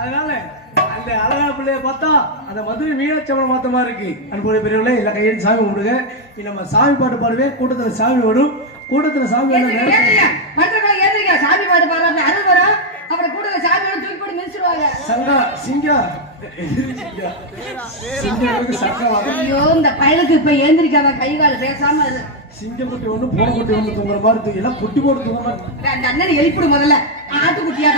அதனால அந்த அழகா பிள்ளைய பார்த்தா அந்த மதுரை மீனாட்சியம்மன் மாத்த மாதிரி இருக்கு. அன்புடைய பெரியவர்களே எல்லாம் கையெழுத்து சாமி கும்பிடுங்க. நம்ம சாமி பாட்டு பாடுவே, கூட்டத்துல சாமி வரும். கூட்டத்துல சாமி சாமி பாட்டு பாடுறாங்க, அது வரும். அப்புறம் கூட்டத்துல சாமி தூக்கி போட்டு மிதிச்சிருவாங்க. சங்கா சிங்கா ஐயோ, இந்த பையனுக்கு இப்ப எழுந்திருக்காத கை கால பேசாம சிங்கக்குட்டி ஒண்ணு போன குட்டி ஒண்ணு தூங்குற மாதிரி எல்லாம் குட்டி போட்டு தூங்குற மாதிரி. அந்த அண்ணன் எழுப்பிடு முதல்ல ஆட்டுக்குட்டியா